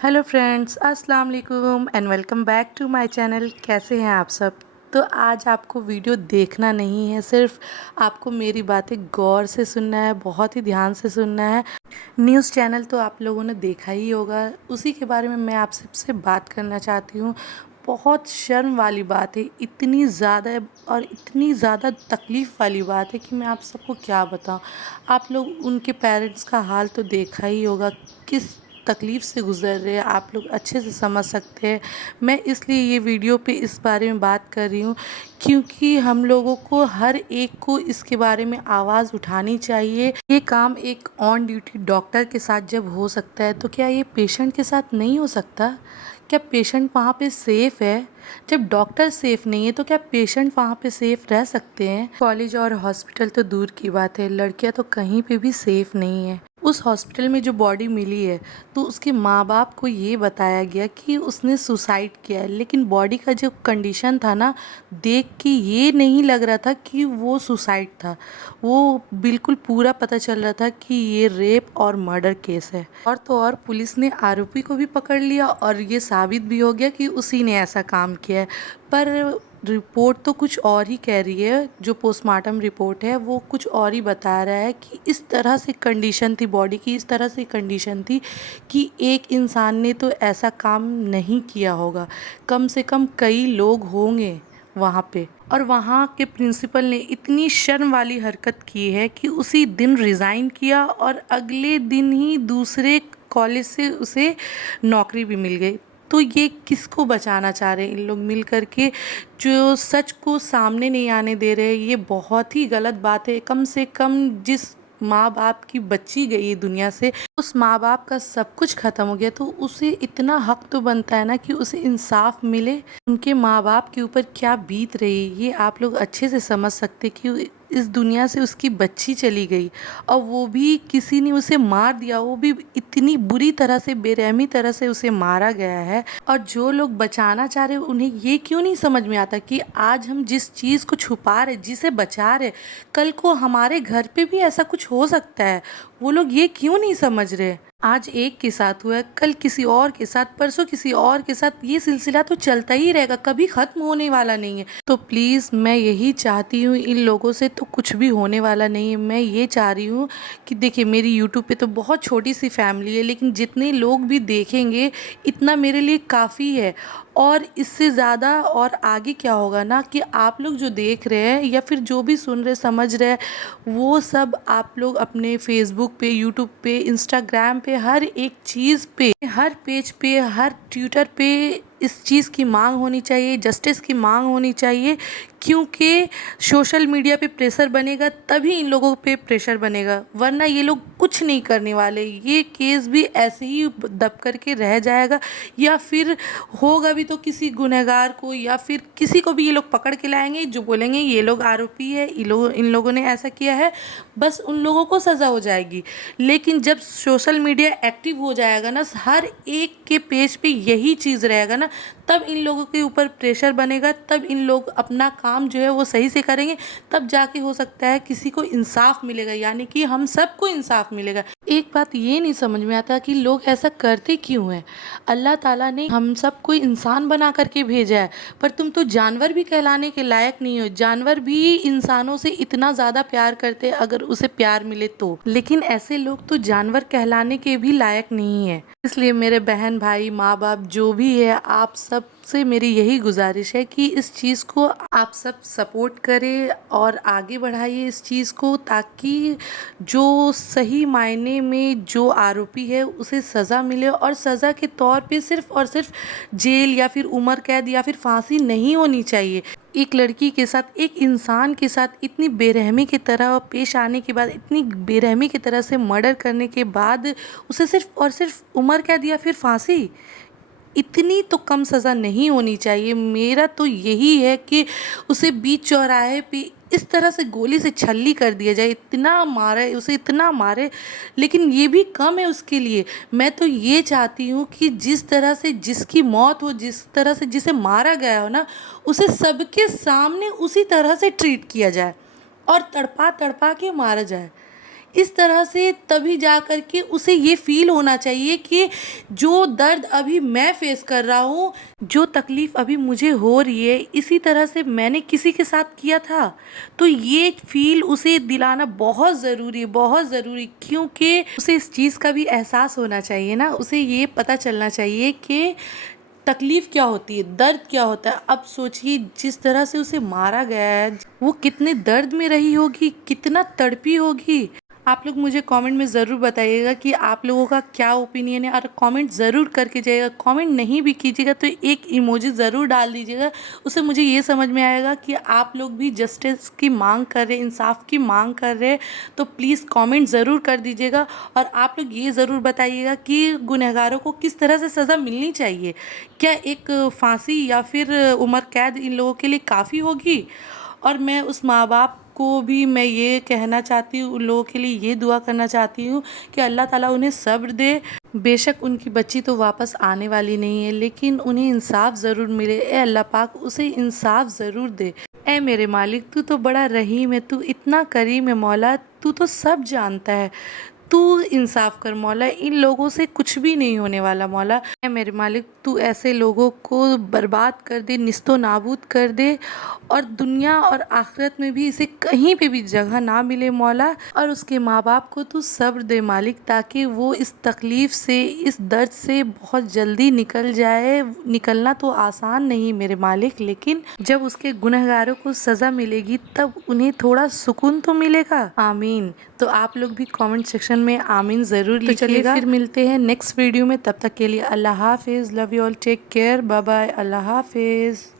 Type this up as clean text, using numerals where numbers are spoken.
Hello friends, अस्सलाम वालेकुम and welcome back to my channel. कैसे हैं आप सब? तो आज आपको वीडियो देखना नहीं है, सिर्फ आपको मेरी बातें गौर से सुनना है, बहुत ही ध्यान से सुनना है। न्यूज़ चैनल तो आप लोगों ने देखा ही होगा, उसी के बारे में मैं आप सबसे बात करना चाहती हूँ। बहुत शर्म वाली बात है, इतनी ज़्यादा और इतनी ज़्यादा तकलीफ़ वाली बात है कि मैं आप सबको क्या बताऊँ। आप लोग उनके पेरेंट्स का हाल तो देखा ही होगा, किस तकलीफ़ से गुज़र रहे हैं, आप लोग अच्छे से समझ सकते हैं। मैं इसलिए ये वीडियो पे इस बारे में बात कर रही हूँ क्योंकि हम लोगों को हर एक को इसके बारे में आवाज़ उठानी चाहिए। ये काम एक ऑन ड्यूटी डॉक्टर के साथ जब हो सकता है तो क्या ये पेशेंट के साथ नहीं हो सकता? क्या पेशेंट वहाँ पे सेफ़ है? जब डॉक्टर सेफ़ नहीं है तो क्या पेशेंट वहाँ पे सेफ़ रह सकते हैं? कॉलेज और हॉस्पिटल तो दूर की बात है, लड़कियाँ तो कहीं पे भी सेफ़ नहीं है। उस हॉस्पिटल में जो बॉडी मिली है तो उसके माँ बाप को ये बताया गया कि उसने सुसाइड किया है, लेकिन बॉडी का जो कंडीशन था ना, देख के ये नहीं लग रहा था कि वो सुसाइड था। वो बिल्कुल पूरा पता चल रहा था कि ये रेप और मर्डर केस है। और तो और पुलिस ने आरोपी को भी पकड़ लिया और ये साबित भी हो गया कि उसी ने ऐसा काम किया है। पर रिपोर्ट तो कुछ और ही कह रही है, जो पोस्टमार्टम रिपोर्ट है वो कुछ और ही बता रहा है कि इस तरह से कंडीशन थी बॉडी की, इस तरह से कंडीशन थी कि एक इंसान ने तो ऐसा काम नहीं किया होगा, कम से कम कई लोग होंगे वहाँ पे। और वहाँ के प्रिंसिपल ने इतनी शर्म वाली हरकत की है कि उसी दिन रिज़ाइन किया और अगले दिन ही दूसरे कॉलेज से उसे नौकरी भी मिल गई। तो ये किसको बचाना चाह रहे हैं इन लोग मिल कर के, जो सच को सामने नहीं आने दे रहे? ये बहुत ही गलत बात है। कम से कम जिस माँ बाप की बच्ची गई दुनिया से, उस माँ बाप का सब कुछ ख़त्म हो गया, तो उसे इतना हक तो बनता है ना कि उसे इंसाफ मिले। उनके माँ बाप के ऊपर क्या बीत रही है ये आप लोग अच्छे से समझ सकते कि इस दुनिया से उसकी बच्ची चली गई और वो भी किसी ने उसे मार दिया, वो भी इतनी बुरी तरह से, बेरहमी तरह से उसे मारा गया है। और जो लोग बचाना चाह रहे उन्हें ये क्यों नहीं समझ में आता कि आज हम जिस चीज़ को छुपा रहे, जिसे बचा रहे, कल को हमारे घर पे भी ऐसा कुछ हो सकता है। वो लोग ये क्यों नहीं समझ रहे? आज एक के साथ हुआ है, कल किसी और के साथ, परसों किसी और के साथ, ये सिलसिला तो चलता ही रहेगा, कभी ख़त्म होने वाला नहीं है। तो प्लीज़ मैं यही चाहती हूँ, इन लोगों से तो कुछ भी होने वाला नहीं है। मैं ये चाह रही हूँ कि देखिए, मेरी यूट्यूब पे तो बहुत छोटी सी फैमिली है, लेकिन जितने लोग भी देखेंगे इतना मेरे लिए काफ़ी है। और इससे ज़्यादा और आगे क्या होगा ना, कि आप लोग जो देख रहे हैं या फिर जो भी सुन रहे समझ रहे हैं, वो सब आप लोग अपने फेसबुक पे, यूट्यूब पे, इंस्टाग्राम पे, हर एक चीज़ पे, हर पेज पे, हर ट्विटर पे इस चीज़ की मांग होनी चाहिए, जस्टिस की मांग होनी चाहिए। क्योंकि सोशल मीडिया पे प्रेशर बनेगा तभी इन लोगों पे प्रेशर बनेगा, वरना ये लोग कुछ नहीं करने वाले। ये केस भी ऐसे ही दब करके रह जाएगा, या फिर होगा भी तो किसी गुनहगार को या फिर किसी को भी ये लोग पकड़ के लाएंगे, जो बोलेंगे ये लोग आरोपी है, इन लोगों ने ऐसा किया है, बस उन लोगों को सज़ा हो जाएगी। लेकिन जब सोशल मीडिया एक्टिव हो जाएगा ना, हर एक के पेज पे यही चीज़ रहेगा ना, तब इन लोगों के ऊपर प्रेशर बनेगा, तब इन लोग अपना काम जो है वो सही से करेंगे, तब जाके हो सकता है किसी को इंसाफ मिलेगा, यानी कि हम सबको इंसाफ मिलेगा। एक बात ये नहीं समझ में आता कि लोग ऐसा करते क्यों हैं। अल्लाह ताला ने हम सबको इंसान बना करके भेजा है, पर तुम तो जानवर भी कहलाने के लायक नहीं हो। जानवर भी इंसानों से इतना ज़्यादा प्यार करते हैं अगर उसे प्यार मिले तो, लेकिन ऐसे लोग तो जानवर कहलाने के भी लायक नहीं है। इसलिए मेरे बहन भाई, माँ बाप जो भी है, आप सब से मेरी यही गुजारिश है कि इस चीज़ को आप सब सपोर्ट करें और आगे बढ़ाइए इस चीज़ को, ताकि जो सही मायने में जो आरोपी है उसे सज़ा मिले। और सज़ा के तौर पे सिर्फ़ और सिर्फ जेल या फिर उम्र कैद या फिर फांसी नहीं होनी चाहिए। एक लड़की के साथ, एक इंसान के साथ इतनी बेरहमी की तरह पेश आने के बाद, इतनी बेरहमी की तरह से मर्डर करने के बाद उसे सिर्फ़ और सिर्फ उम्र कैद या फिर फांसी, इतनी तो कम सज़ा नहीं होनी चाहिए। मेरा तो यही है कि उसे बीच चौराहे पे इस तरह से गोली से छल्ली कर दिया जाए, इतना मारे उसे, इतना मारे, लेकिन ये भी कम है उसके लिए। मैं तो ये चाहती हूँ कि जिस तरह से जिसकी मौत हो, जिस तरह से जिसे मारा गया हो ना, उसे सबके सामने उसी तरह से ट्रीट किया जाए और तड़पा तड़पा के मारा जाए। इस तरह से तभी जा कर के उसे ये फ़ील होना चाहिए कि जो दर्द अभी मैं फ़ेस कर रहा हूँ, जो तकलीफ़ अभी मुझे हो रही है, इसी तरह से मैंने किसी के साथ किया था। तो ये फ़ील उसे दिलाना बहुत ज़रूरी है, बहुत ज़रूरी, क्योंकि उसे इस चीज़ का भी एहसास होना चाहिए ना, उसे ये पता चलना चाहिए कि तकलीफ़ क्या होती है, दर्द क्या होता है। अब सोचिए जिस तरह से उसे मारा गया है, वो कितने दर्द में रही होगी, कितना तड़पी होगी। आप लोग मुझे कमेंट में ज़रूर बताइएगा कि आप लोगों का क्या ओपिनियन है, और कमेंट ज़रूर करके जाइएगा। कमेंट नहीं भी कीजिएगा तो एक इमोजी ज़रूर डाल दीजिएगा, उससे मुझे ये समझ में आएगा कि आप लोग भी जस्टिस की मांग कर रहे हैं, इंसाफ की मांग कर रहे हैं। तो प्लीज़ कमेंट ज़रूर कर दीजिएगा, और आप लोग ये ज़रूर बताइएगा कि गुनहगारों को किस तरह से सज़ा मिलनी चाहिए। क्या एक फांसी या फिर उम्र कैद इन लोगों के लिए काफ़ी होगी? और मैं उस माँ बाप को भी मैं ये कहना चाहती हूँ, उन लोगों के लिए ये दुआ करना चाहती हूँ कि अल्लाह ताला उन्हें सब्र दे। बेशक उनकी बच्ची तो वापस आने वाली नहीं है, लेकिन उन्हें इंसाफ ज़रूर मिले। ए अल्लाह पाक उसे इंसाफ ज़रूर दे। ए मेरे मालिक, तू तो बड़ा रहीम है, तू इतना करीम है मौला, तू तो सब जानता है। तू इंसाफ कर मौला, इन लोगों से कुछ भी नहीं होने वाला मौला। ऐ मेरे मालिक, तू ऐसे लोगों को बर्बाद कर दे, निस्तो नाबूद कर दे, और दुनिया और आखिरत में भी इसे कहीं पे भी जगह ना मिले मौला। और उसके माँ बाप को तू सब्र दे मालिक, ताकि वो इस तकलीफ़ से, इस दर्द से बहुत जल्दी निकल जाए। निकलना तो आसान नहीं मेरे मालिक, लेकिन जब उसके गुनहगारों को सज़ा मिलेगी तब उन्हें थोड़ा सुकून तो मिलेगा। आमीन। तो आप लोग भी कमेंट सेक्शन में आमीन ज़रूर लिखिएगा। तो चलिए फिर मिलते हैं नेक्स्ट वीडियो में, तब तक के लिए अल्लाह हाफिज़। Love you all, take care, bye bye, अल्लाह हाफिज़।